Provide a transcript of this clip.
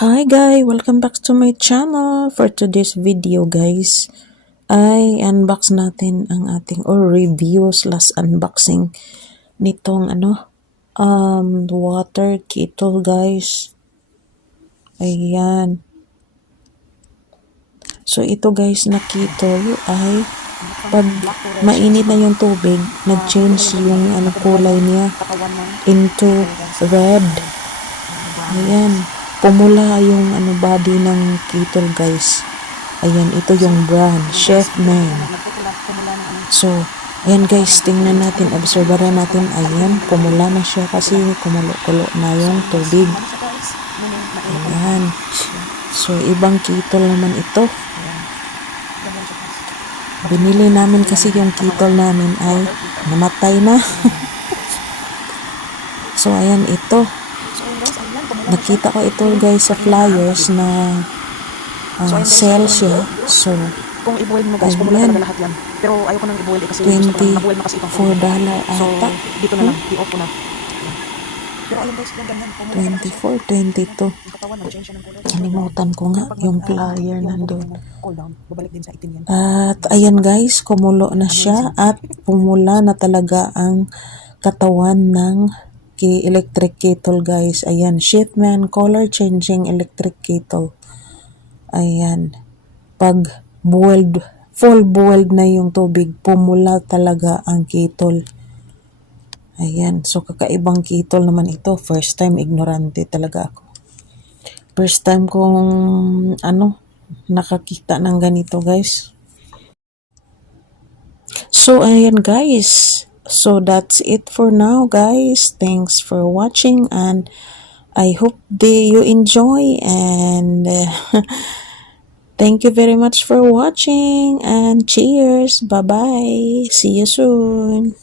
Hi guys, welcome back to my channel. For today's video guys, ay unbox natin ang ating or review slash unboxing nitong water kettle guys. Ayan. So ito guys na kettle ay pag mainit na yung tubig, nag-change yung kulay niya into red. Ayan. Pumula yung body ng kettle guys. Ayan, ito yung brand, Chef Man. So, ayan guys, tingnan natin, obserbaran natin. Ayan, pumula na siya kasi kumulo-kulo na yung tubig. Ayan. So, ibang kettle naman ito. Binili namin kasi yung kettle namin ay namatay na. So, ayan ito. Nakita ko ito guys sa flyers na sale siya. So, kung i-boil mo guys, pumula talaga lahat yan. Pero ayoko nang i-boil kasi $24 ata. So, dito na lang, i-off ko na. Pero ayun guys, yung ganyan. 24, 22. Kalimutan ko nga yung flyer nandun. Babalik din sa itim yan. At ayan guys, kumulo na siya at pumula na talaga ang katawan ng electric kettle guys. Ayan, Chef Man color changing electric kettle. Ayan. Pag full boiled na yung tubig, pumula talaga ang kettle. Ayan. So, kakaibang kettle naman ito. First time, ignorante talaga ako. First time kong, nakakita ng ganito, guys. So, ayan, guys. So, that's it for now, guys. Thanks for watching and I hope you enjoy and thank you very much for watching and cheers. Bye-bye. See you soon.